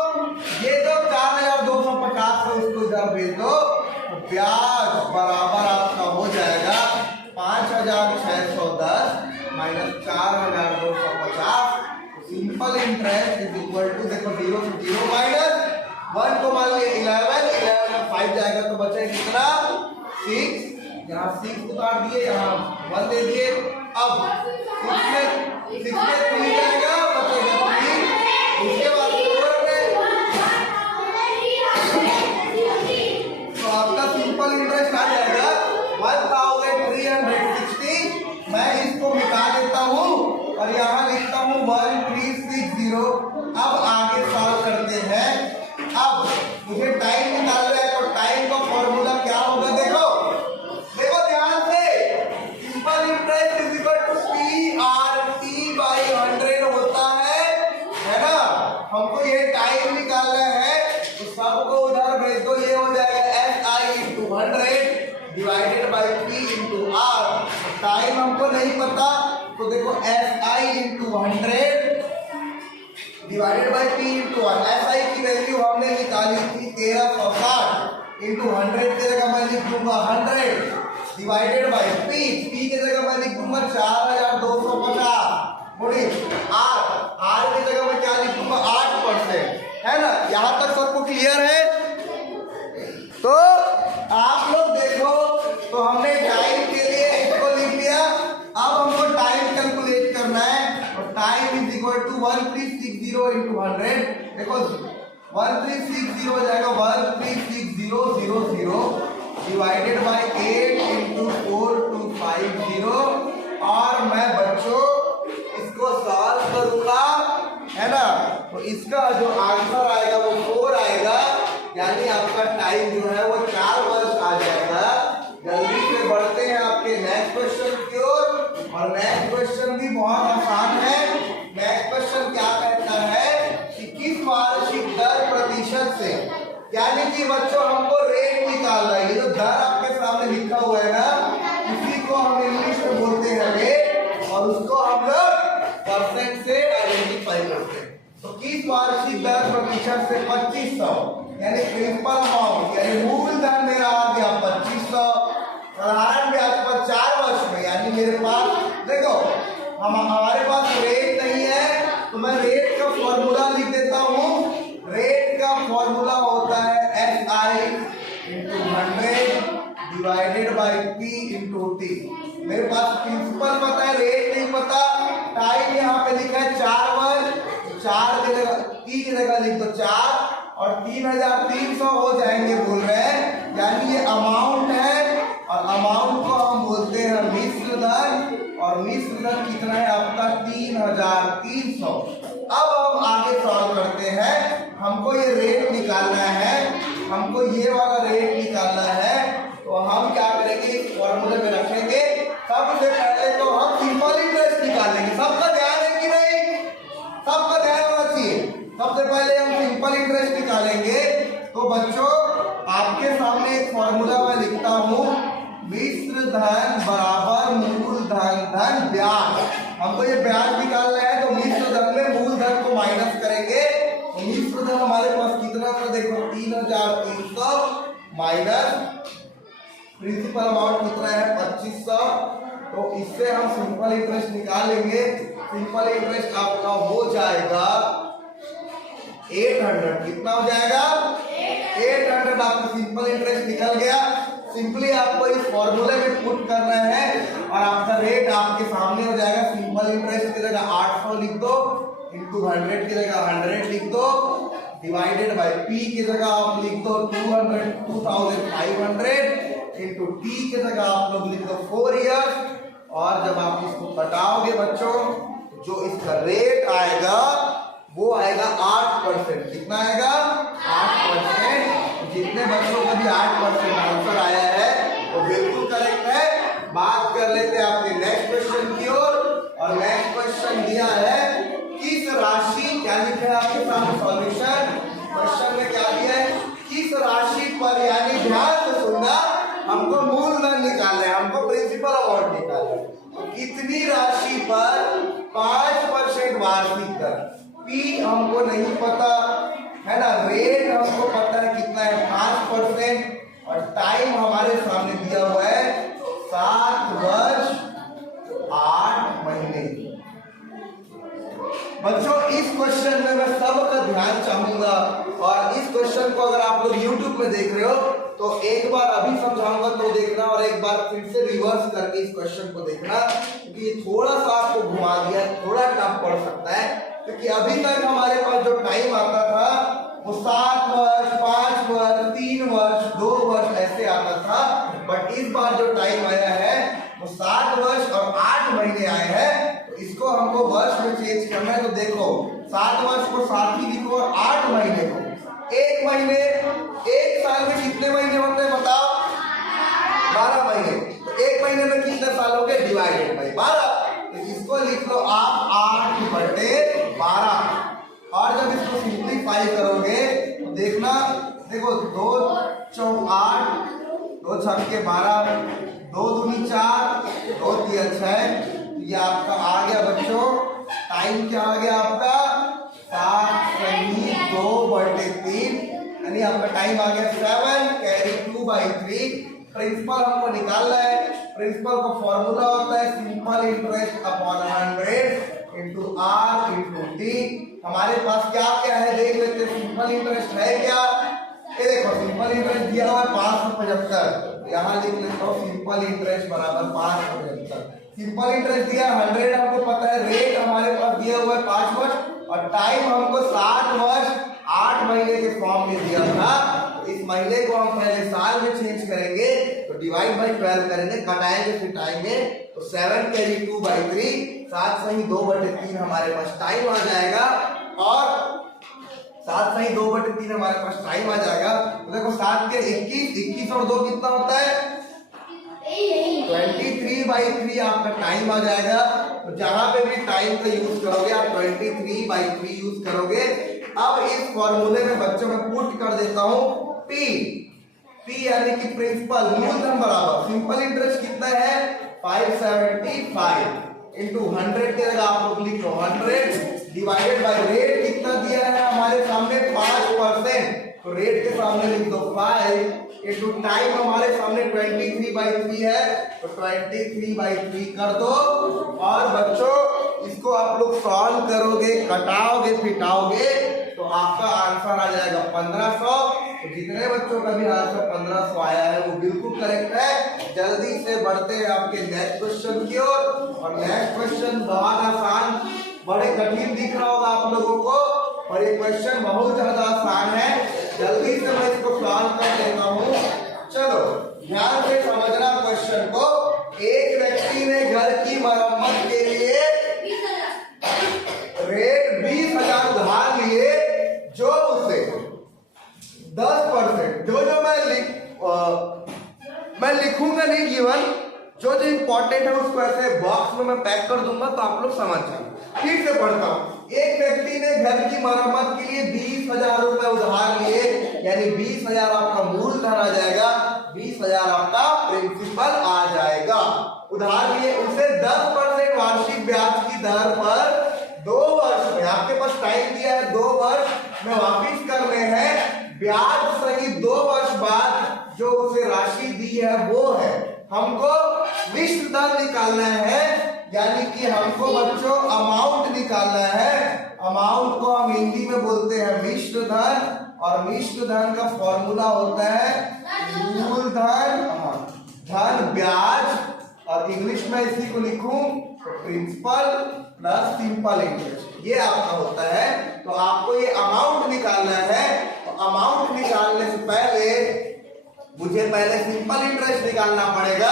ये जो 4250 है उसको इधर भेज दो, तो ब्याज बराबर आपका हो जाएगा 5610 minus 4250। Simple interest is equal to, देखो 0 से 0 माइनस 1 को मान लिया 11, 11 में 5 जाएगा तो बचे कितना 6। यहाँ 6 उतार दिए, यहाँ 1 दे दिए। अब 6 में 3 जाएगा, बचेगा 3। उसके बाद 4 में तो आपका सिंपल इंटरेस्ट आ जाएगा 1360। मैं इसको मिटा देता हूँ और यहाँ लिखता हूँ 1360। अब आगे सॉल्व करते हैं। अब मुझे टाइम निकालना है, तो टाइम का फॉर्मूला क्या होगा, देखो ध्यान से। Simple interest is equal to PRT/100 होता है ना। हमको ये टाइम निकालना है, तो सबको उधर भेज दो, ये हो जाएगा SI/100 divided by P/R। Time हमको नहीं पता, तो देखो SI/100 divided by P/R। SI की वैल्यू हमने निकाली थी 1360 इंटू 100 की जगह मैं लिख दूंगा 100 डिवाइडेड बाई P की जगह मैं लिख दूंगा 4250 गुणी R की जगह मैं क्या लिख दूंगा 8%, है ना। यहाँ तक सबको क्लियर है। तो आप लोग देखो, तो हमने टाइम के लिए इसको लिख लिया। अब हमको टाइम कैलकुलेट करना है, और time is equal to 1360 into 100। देखो 1360 हो जाएगा 13600 डिवाइडेड बाई 8 इंटू 4250 और मैं बच्चों इसको सॉल्व करूंगा, है ना। तो इसका जो आंसर आएगा वो 4 आएगा, यानी आपका टाइम जो है वो 4 वर्ष आ जाएगा। जल्दी से बढ़ते हैं आपके नेक्स्ट क्वेश्चन की ओर। और नेक्स्ट क्वेश्चन भी बहुत आसान है। नेक्स्ट क्वेश्चन क्या कहता है कि किस वार्षिक दर प्रतिशत से, यानी कि बच्चों हमको रेट निकालना है। ये जो दर आपके सामने लिखा हुआ है ना, इसी को हम इंग्लिश में बोलते हैं रेट, और उसको हम लोग परसेंट से आइडेंटिफाई करते हैं। तो किस वार्षिक दर प्रतिशत से 2500, यानी प्रिंसिपल अमाउंट, यानी मूलधन मेरा आ गया 2500, साधारण ब्याज पर 4 वर्ष में, यानी मेरे पास देखो हमारे पास रेट नहीं है, तो मैं रेट का फॉर्मूला लिख देता हूँ। रेट का फॉर्मूला होता है SI × 100 divided by P × T। मेरे पास प्रिंसिपल पता है, रेट नहीं पता। टाइम यहाँ पे लिखा है 4 वर्ष, 4 की जगह T की जगह लिख दो 4, और 3300 हो जाएंगे बोल रहे हैं, यानी ये अमाउंट है। और अमाउंट को हम बोलते हैं मिश्र धन, और मिश्र धन कितना है आपका 3300। अब हम आगे सॉल्व करते हैं। हमको ये रेट निकालना है, हमको ये वाला रेट निकालना है। तो हम क्या करेंगे, इस फॉर्मूले में रखेंगे। सबसे पहले तो हम सिंपल इंटरेस्ट निकालेंगे। सबका ध्यान है कि नहीं? सबका ध्यान होना चाहिए। सबसे पहले हम सिंपल इंटरेस्ट निकालेंगे। तो बच्चों आपके सामने एक फॉर्मूला मैं लिखता हूँ, मिश्र धन बराबर मूलधन धन ब्याज। हमको ये ब्याज निकालना है, तो मिश्र धन में मूलधन को माइनस करेंगे। तो मिश्र धन हमारे पास कितना था देखो 3300 माइनस प्रिंसिपल अमाउंट कितना है 2500। तो इससे हम सिंपल इंटरेस्ट निकालेंगे। सिंपल इंटरेस्ट आपका हो जाएगा 800। कितना हो जाएगा 800। आपका सिंपल इंटरेस्ट निकल गया। सिंपली आपको इस फॉर्मूले में पुट करना है, और आपका रेट आपके सामने हो जाएगा। सिंपल इंटरेस्ट की जगह 800 लिख दो, इंटू 100 की जगह 100 लिख दो, डिवाइडेड बाय P की जगह आप लिख दो 2500, इंटू T की जगह आप लोग लिख दो 4 ईयर्स। और जब आप इसको कटाओगे बच्चों, जो इसका रेट आएगा वो आएगा 8%। कितना आएगा 8%। जितने बच्चों का भी 8% आंसर आया है वो बिल्कुल करेक्ट है। बात कर लेते हैं आपके नेक्स्ट क्वेश्चन की ओर। और नेक्स्ट क्वेश्चन दिया है किस राशि, क्या लिखा है आपके सामने सॉल्यूशन। क्वेश्चन में क्या दिया है, किस राशि पर, यानी ध्यान से सुनना, हमको मूलधन निकालना है, हमको प्रिंसिपल अमाउंट निकालना है। तो कितनी राशि पर 5% वार्षिक दर। P हमको नहीं पता है ना, रेट हमको पता है कितना है 5%, और टाइम हमारे सामने दिया हुआ है 7 वर्ष 8 महीने। बच्चों इस क्वेश्चन में मैं सबका ध्यान चाहूंगा, और इस क्वेश्चन को अगर आप लोग YouTube में देख रहे हो तो एक बार अभी समझाऊंगा तो देखना, और एक बार फिर से रिवर्स करके इस क्वेश्चन को देखना, क्योंकि ये थोड़ा सा आपको घुमा दिया, थोड़ा टफ पड़ सकता है। क्योंकि अभी तक हमारे पास जो टाइम आता था वो 7 वर्ष 5 वर्ष 3 वर्ष 2 वर्ष ऐसे आता था, बट इस बार जो टाइम आया है वो 7 वर्ष और 8 महीने आए हैं। तो इसको हमको वर्ष में चेंज करना है। तो देखो 7 वर्ष को 7 ही लिखो, और 8 महीने को 1 महीने, 1 साल में कितने महीने होते हैं बताओ 12 महीने। तो 1 महीने में कितने साल हो गए, डिवाइडेड बाई 12। तो इसको लिख लो आप 8/12। और जब इसको सिंप्लीफाई करोगे तो देखना, देखो 2 चौक 8, 2 छक्के 12, 2 दूनी 4, 2 तिया 6। ये आपका आ गया बच्चों, टाइम क्या आ गया आपका 7/2/3, यानी आपका टाइम आ गया 7 कैरी 2/3। प्रिंसिपल हमको निकालना है। प्रिंसिपल का फॉर्मूला होता है simple interest upon 100 into R into T। हमारे पास क्या क्या है देख लेते हैं। सिंपल इंटरेस्ट है क्या, ये देखो सिंपल इंटरेस्ट दिया हुआ है 575। यहाँ लिख लेता हूँ सिंपल इंटरेस्ट बराबर 575। सिंपल इंटरेस्ट दिया 100, हमको पता है। रेट हमारे पास दिया हुआ है 5 वर्ष, और टाइम हमको 7 वर्ष 8 महीने के फॉर्म में दिया था। इस महीने को हम पहले साल में चेंज करेंगे, तो डिवाइड बाई 12 करेंगे, कटाएंगे फिटाएंगे तो 7 कैरी 2/3, 7 सही 2/3 हमारे पास टाइम आ जाएगा। और 7 सही 2/3 हमारे पास टाइम आ जाएगा। तो देखो 7 के 21, 21 और 2 कितना होता है 23/3 आपका टाइम आ जाएगा। तो जहां पे भी टाइम का यूज करोगे आप 23/3 यूज करोगे। अब इस फॉर्मूले में बच्चों में पुट कर देता हूं P यानी कि प्रिंसिपल मूलधन बराबर सिंपल इंटरेस्ट कितना है 575 इंटू 100 के जगह आप लोग लिखो 100 डिवाइडेड बाय रेट कितना दिया है हमारे सामने 5%, तो रेट के सामने लिख दो 5 इंटू टाइम हमारे सामने 23/3 है तो 23/3 कर दो। और बच्चों इसको आप लोग सॉल्व करोगे, कटाओगे फिटाओगे तो आपका आंसर आ जाएगा 1500। तो जितने बच्चों का भी आंसर 1500 आया है वो बिल्कुल करेक्ट है। जल्दी से बढ़ते हैं आपके नेक्स्ट क्वेश्चन की ओर। और नेक्स्ट क्वेश्चन बहुत आसान, बड़े कठिन दिख रहा होगा आप लोगों को, और ये क्वेश्चन बहुत ज्यादा आसान है। जल्दी से मैं इसको सॉल्व कर देता हूँ। चलो ध्यान से समझना क्वेश्चन को। एक व्यक्ति ने घर की मरम्मत के लिए रेट 20,000 उधार लिए, जो उसे 10% जो मैं लिखूंगा नहीं गिवन, जो इंपॉर्टेंट है उसको ऐसे बॉक्स में मैं पैक कर दूंगा तो आप लोग समझ जाओ। ठीक से पढ़ता हूँ। एक व्यक्ति ने घर की मरम्मत के लिए 20,000 रुपए उधार लिए, यानी 20,000 आपका मूलधन आ जाएगा, 20,000 आपका प्रिंसिपल आ जाएगा। उधार लिए उसे 10% वार्षिक ब्याज की दर पर 2 वर्ष में, आपके पास टाइम दिया है 2 वर्ष में वापिस करने हैं। ब्याज सही 2 वर्ष बाद जो उसे राशि दी है वो है, हमको मिश्र धन निकालना है, यानी कि हमको बच्चों अमाउंट निकालना है। अमाउंट को हम हिंदी में बोलते हैं मिश्र धन, और मिश्र धन का फॉर्मूला होता है मूलधन धन ब्याज, और इंग्लिश में इसी को लिखूं प्रिंसिपल प्लस सिंपल इंटरेस्ट, ये आपका होता है। तो आपको ये अमाउंट निकालना है। तो अमाउंट निकालने से पहले मुझे पहले सिंपल इंटरेस्ट निकालना पड़ेगा,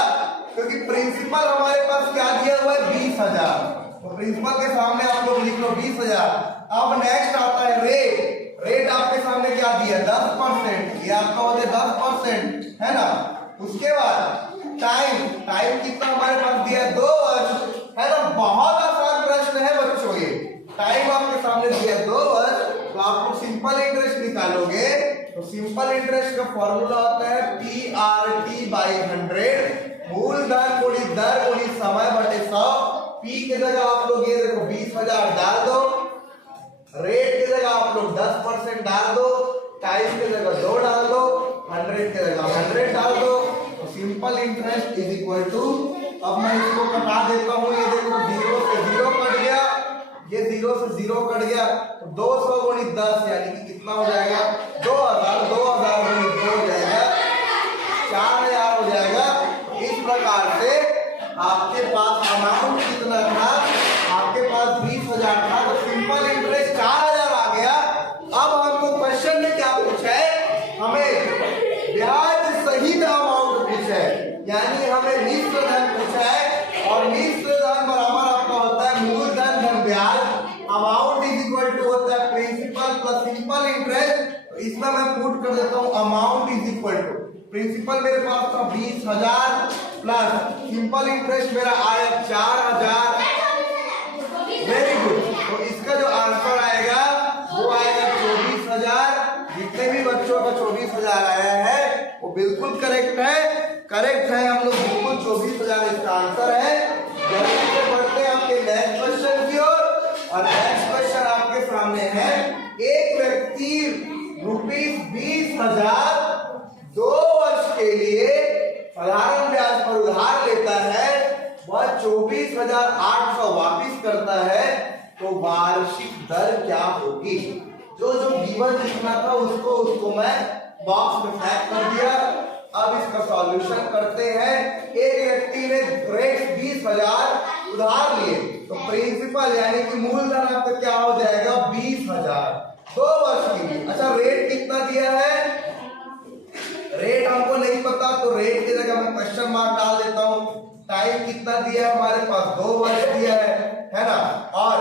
क्योंकि प्रिंसिपल हमारे पास क्या दिया हुआ है 20,000, तो प्रिंसिपल के सामने आप लोग लिख लो 20,000। अब नेक्स्ट आता है रेट। रेट आपके सामने क्या दिया 10%, ये आपका होता है 10% है ना। उसके बाद टाइम कितना हमारे पास दिया 2 वर्ष है ना। बहुत आसान प्रश्न है बच्चों ये। टाइम आपके सामने दिया 2 वर्ष, तो आप लोग सिंपल इंटरेस्ट निकालोगे तो सिंपल इंटरेस्ट का फॉर्मूला होता है PRT/100, मूलधन गुणित दर गुणित समय बटे 100। P के जगह आप लोग ये देखो 20,000 डाल दो, रेट के जगह आप लोग 10% डाल दो, टाइम के जगह 2 डाल दो, 100 के जगह 100 डाल दो। तो simple interest is equal to, अब मैं इसको कटा देता हूँ, ये देखो 0 से 0 कट गया, ये 0 से 0 कट गया, तो 200 गुणित 10 यानी कि कितना हो जाएगा 2,000, 2,000 गुणित 2 हो जाएगा 4,000 हो जाएगा। इस प्रकार से आपके पास अमाउंट कितना था, आपके पास 20,000 था, तो सिंपल इंटरेस्ट 4,000 आ गया। अब हमको क्वेश्चन में क्या पूछा है, हमें ब्याज सहित अमाउंट पूछा है, यानी हमें मिश्र धन पूछा है, और मिश्र धन बराबर आपका होता है मूलधन धन ब्याज। अमाउंट इज इक्वल टू होता है प्रिंसिपल प्लस सिंपल इंटरेस्ट। तो इसमें मैं पुट कर देता हूँ amount is equal to principal मेरे पास था 20,000 प्लस सिंपल इंटरेस्ट मेरा आया 4,000। Very good. तो इसका जो आंसर आएगा वो आएगा 24,000। जितने भी बच्चों का 24,000 आया है वो बिल्कुल करेक्ट है, करेक्ट है। हम लोग बिल्कुल 24,000 इसका आंसर है। जल्दी से बढ़ते हैं आपके नेक्स्ट क्वेश्चन की ओर। और नेक्स्ट क्वेश्चन आपके सामने है, एक व्यक्ति ₹20,000 2 वर्ष के लिए साधारण ब्याज पर उधार लेता है, वह 24,800 वापिस करता है, तो वार्षिक दर क्या होगी। जो गिवन लिखना था उसको मैं बॉक्स में पैक कर दिया। अब इसका सॉल्यूशन करते हैं। एक व्यक्ति ने रेट 20,000 उधार लिए, तो प्रिंसिपल यानी कि मूलधन आपका क्या हो जाएगा 20,000 2 वर्ष के लिए। अच्छा रेट कितना दिया है, रेट हमको नहीं पता, तो रेट की जगह मैं कितना दिया है हमारे पास 2 वर्ष दिया है ना, और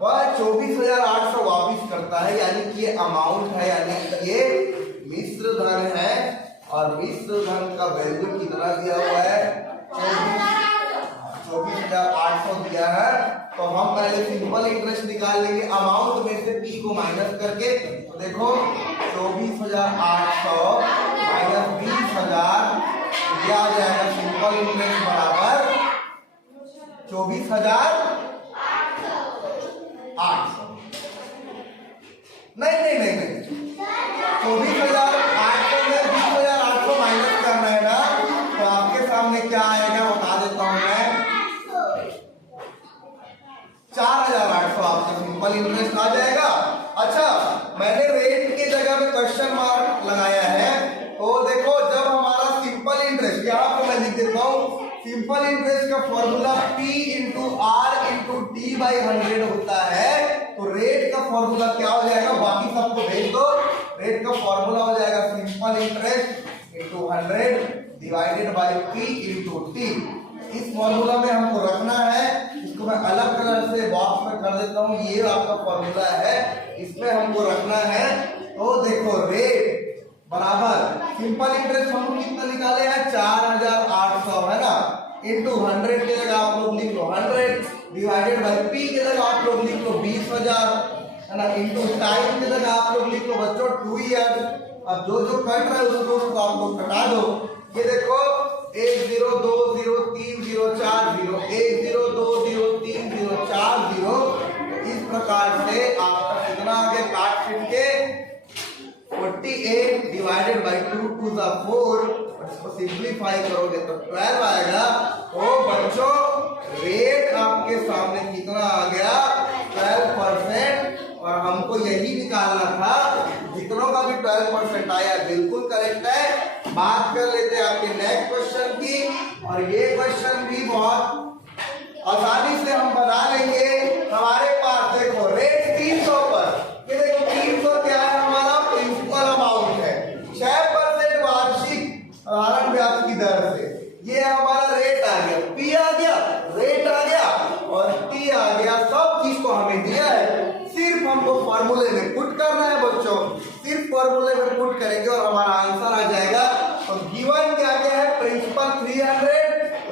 वह 24,800 वापिस करता है, यानी कि ये अमाउंट है, यानी कि ये मिश्र धन है। और मिश्र धन का वैल्यू कितना दिया हुआ है 24,800 दिया है। तो हम पहले सिंपल इंटरेस्ट निकाल लेंगे अमाउंट में से p को माइनस करके। तो देखो 24,800 माइनस 20,000 क्या आ जाएगा, सिंपल इंटरेस्ट बराबर 24,800। नहीं 24,800 में 20,800 माइनस करना है ना, तो आपके सामने क्या आएगा बता देता हूं मैं, 4,800 आपका सिंपल इंटरेस्ट आ जाएगा। अच्छा, मैंने रेट की जगह में क्वेश्चन मार्क लगाया है। तो देखो जब हमारा सिंपल इंटरेस्ट, यहाँ पे मैं लिख देता हूँ, सिंपल इंटरेस्ट का formula P into R into T by 100 होता है। तो रेट का फॉर्मूला क्या हो जाएगा, बाकी सबको भेज दो। रेट का फॉर्मूला हो जाएगा simple interest into 100 divided by P into T. इस फॉर्मूला में हमको रखना है, इसको मैं अलग कलर से बॉक्स में कर देता हूँ, ये आपका फॉर्मूला है, इसमें हमको रखना है। तो देखो रेट बराबर सिंपल इंटरेस्ट हमको कितना निकाले हैं 4,800 है ना, इंटू 100 की जगह आप लोग लिख लो 100 डिवाइडेड बाई P की जगह आप लोग लिख लो 20,000 है ना, इंटू टाइम की जगह आप लोग लिख लो बच्चों 2 ईयर। अब जो जो कट रहा है उसको आप लोग कटा दो। ये देखो 1 0 2 0 3 0 4 0 1 0 2 0 3 0 4 0। इस प्रकार से आपका कितना आ गया काट छीट के 48 डिवाइडेड बाई 2 टू द 4। इसको सिंप्लीफाई करोगे तो 12 आएगा। तो बच्चों रेट आपके सामने कितना आ गया 12%। और हमको यही निकालना था, जितनों का भी 12% आया बिल्कुल करेक्ट है। बात कर लेते हैं आपके नेक्स्ट क्वेश्चन की, और ये क्वेश्चन भी बहुत आसानी से हम बना लेंगे। हमारे पास देखो रेट 300 पर, ये देखो 300 क्या है हमारा प्रिंसिपल अमाउंट है, 6% वार्षिक साधारण ब्याज की दर से। ये हमारा रेट आ गया, पी आ गया, रेट आ गया और टी आ गया, सब चीज को हमें दिया है। सिर्फ हमको फॉर्मूले में पुट करना है बच्चों, सिर्फ फॉर्मूले में पुट करेंगे और हमारा आंसर आ जाएगा। और गिवन क्या क्या है, प्रिंसिपल 300,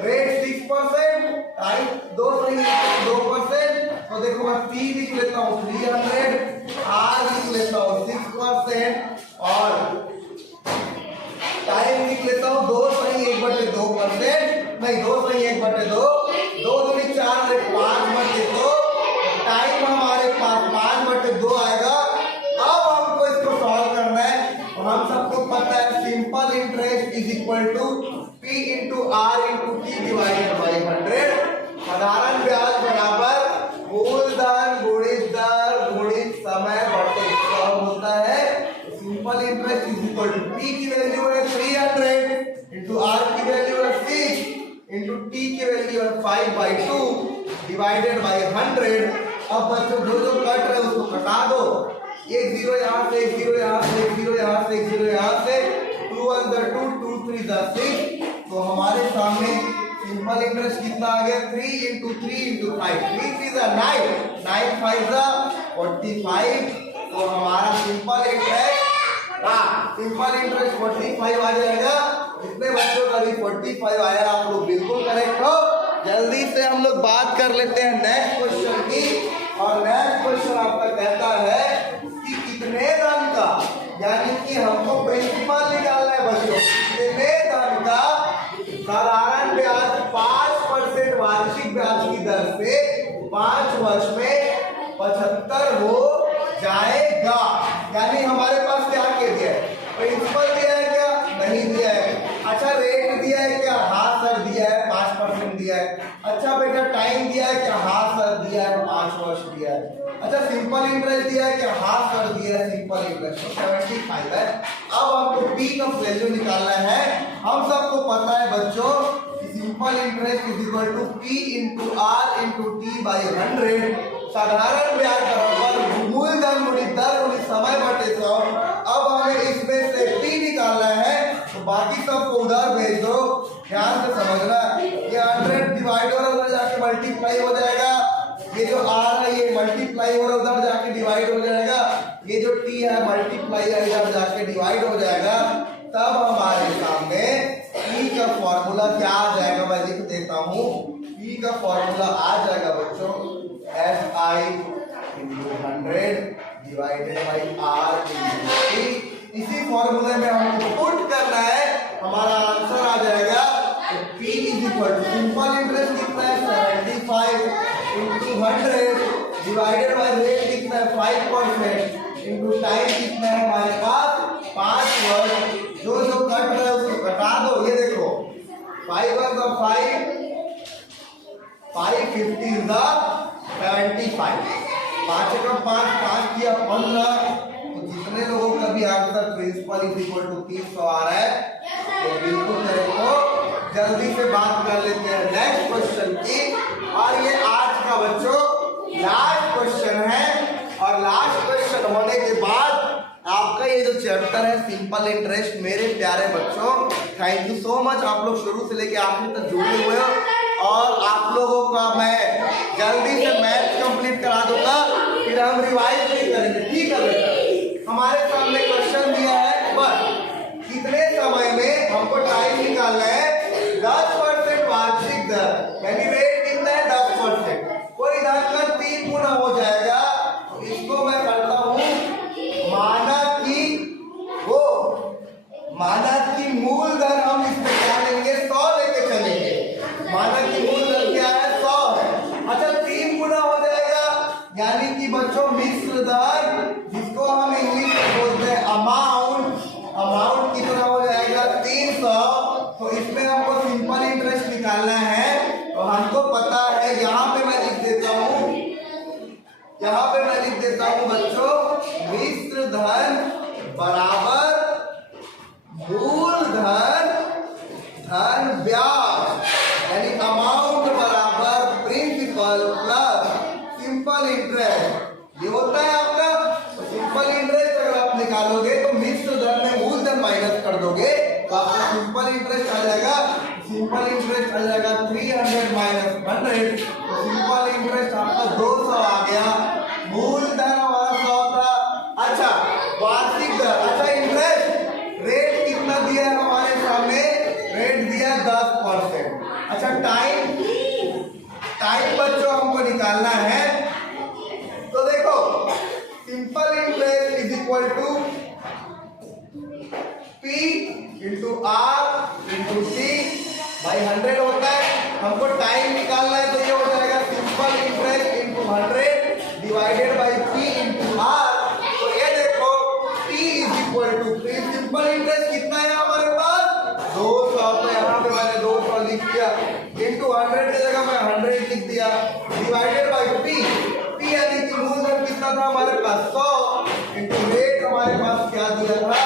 रेट 6%, टाइम 2%। तो देखो मैं पी लिख लेता हूँ 300, आर लिख लेता हूँ 6% और टाइम लिख लेता हूँ 2/1/2%, नहीं 2/1/2, 2 दूनी 4 5/2। टाइम हमारे पास 5/2 आएगा। अब हमको इसको सॉल्व करना है, और हम सबको पता है simple interest is equal to P into R into T divided by 100। साधारण ब्याज बराबर मूलधन गुणित दर गुणित समय बटे सब होता है। Simple interest is equal to P की वैल्यू है 300 इंटू आर की वैल्यू है 6 इंटू टी की वैल्यू है 5/2 डिवाइडेड बाई 100। अब बच्चों जो जो कट रहे उसको कटा दो, एक 0 यहाँ से, एक 0 यहाँ से, एक 0 यहाँ से, एक 0 यहाँ से, 2 1 2 2 3 6। तो हमारे सामने सिंपल इंटरेस्ट कितना आ गया 3 इंटू 3 इंटू 5, 3 3 9, 9 5 45। तो हमारा सिंपल इंटरेस्ट 45 आ जाएगा। जितने बच्चों का भी 45 आया आप लोग बिल्कुल करेक्ट हो। जल्दी से हम लोग बात कर लेते हैं नेक्स्ट क्वेश्चन की, और नेक्स्ट क्वेश्चन आपका कहता है कि कितने धन का, यानी कि हमको प्रिंसिपल निकालना है बच्चों, कितने धन का साधारण ब्याज 5% वार्षिक ब्याज की दर से 5 वर्ष में 75 हो जाएगा। यानी हमारे पास क्या कह दिया है, प्रिंसिपल दिया है क्या, नहीं दिया है। अच्छा रेट दिया है क्या, हाँ सर दिया है 5% दिया है। अच्छा बेटा टाइम दिया है क्या, हाँ सर दिया है 5 वर्ष दिया है। अच्छा सिंपल इंटरेस्ट दिया है क्या, हाँ सर दिया है सिंपल इंटरेस्ट 75 है। अब हमको P का वैल्यू निकालना है। हम सबको पता है बच्चों कि simple interest is equal to P into R into T by 100। साधारण ब्याज बराबर मूलधन गुणित दर गुणित समय बटे 100। अब हमें इसमें से P निकालना है, तो बाकी सबको उधर भेज दो। ध्यान से समझना, ये 100 डिवाइड हो मल्टीप्लाई हो रहा है उधर जाके डिवाइड हो जाएगा, ये जो टी है मल्टीप्लाई है इधर जाके डिवाइड हो जाएगा, तब हमारे सामने ई का फॉर्मूला क्या आ जाएगा, मैं लिख देता हूँ। ई का फॉर्मूला आ जाएगा बच्चों F I into 100 divided by R into T. इसी फॉर्मूले में हमको पुट करना है, हमारा आंसर आ जाएगा P is equal to simple interest कितना है 75 इंटू 100 डिवाइडेड बाय रेट कितना है 5% इंटू टाइम कितना है हमारे पास 5 वर्ष। जो जो कट रहा है उसको कटा दो, ये देखो 5 वर्ष का 550 इज द 75, 5 का 5 किया 15। तो जितने लोगों का भी answer principal is equal to 300 आ रहा है, तो बिल्कुल मेरे को जल्दी से बात कर लेते हैं नेक्स्ट क्वेश्चन की। और ये आज का बच्चों लास्ट क्वेश्चन है, और लास्ट क्वेश्चन होने के बाद आपका ये जो चैप्टर है सिंपल इंटरेस्ट, मेरे प्यारे बच्चों थैंक यू सो मच, आप लोग शुरू से लेके आखिर तक जुड़े हुए हो, और आप लोगों का मैं जल्दी से मैथ कंप्लीट करा दूंगा, फिर हम रिवाइज भी करेंगे, ठीक है बेटा। हमारे सामने क्वेश्चन दिया है, पर कितने समय में हमको टाइम निकालना है 10% वार्षिक दर, यानी रेट कितना है 10%, कोई इधर का 3 गुना हो जाएगा। तो इसको मैं करता हूँ माना कि मूल दर हम इसमें क्या लेंगे 100 लेके चलेंगे, माना कि मूल दर क्या है 100 है। अच्छा 3 गुना हो जाएगा, यानी कि बच्चों मिश्र दर जिसको हम इंग्लिश में बोलते हैं अमाउंट कितना हो जाएगा 300। तो इसमें हमको सिंपल इंटरेस्ट निकालना है, तो हमको पता है यहाँ पे मैं लिख देता हूँ बच्चों मिश्र धन बराबर मूलधन धन ब्याज, यानी अमाउंट बराबर प्रिंसिपल प्लस सिंपल इंटरेस्ट, ये होता है आपका। तो सिंपल इंटरेस्ट अगर आप निकालोगे तो मिश्र धन में मूलधन माइनस कर दोगे तो आपका सिंपल इंटरेस्ट आ जाएगा, सिंपल इंटरेस्ट आ जाएगा 300 माइनस 100, तो सिंपल इंटरेस्ट आपका 200 आ गया, मूलधन हमारा 100 था। अच्छा वार्षिक दर, अच्छा इंटरेस्ट रेट कितना दिया है हमारे सामने, रेट दिया 10%। अच्छा टाइम बच्चों हमको निकालना है, तो देखो simple interest is equal to P into R into T by 100 होता है। हमको टाइम निकालना है, तो ये हो जाएगा simple interest into 100 divided by P into R। तो ये देखो T is equal to simple interest कितना है हमारे पास 200, तो यहाँ पे मैंने 200 लिख दिया, इंटू 100 की जगह मैं 100 लिख दिया, डिवाइडेड बाई P यानी कि मूलधन कितना था हमारे पास 100, इंटू रेट हमारे पास क्या दिया था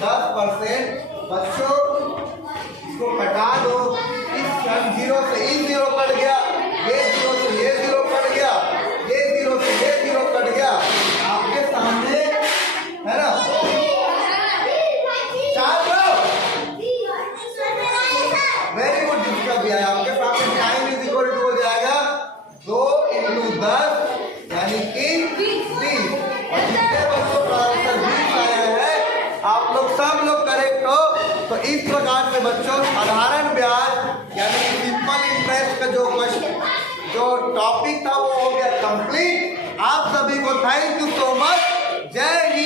10%। बच्चों इसको घटा दो, इस 0 से इस 0 कट गया, ये 0 से ये 0 कट गया, ये 0 से ये 0 कट गया, आपके सामने है ना वेरी गुड, जिसका भी आया आपके सामने टाइम इज इक्वल टू हो जाएगा 2 इंटू 10 यानी कि 20, और जितने बच्चों का आंसर 20 आया है आप लोग सब लोग करेक्ट हो। तो इस प्रकार से बच्चों साधारण ब्याज यानी कि सिंपल इंटरेस्ट का जो टॉपिक था वो हो गया कंप्लीट। आप सभी को थैंक यू सो मच, जय हिंद।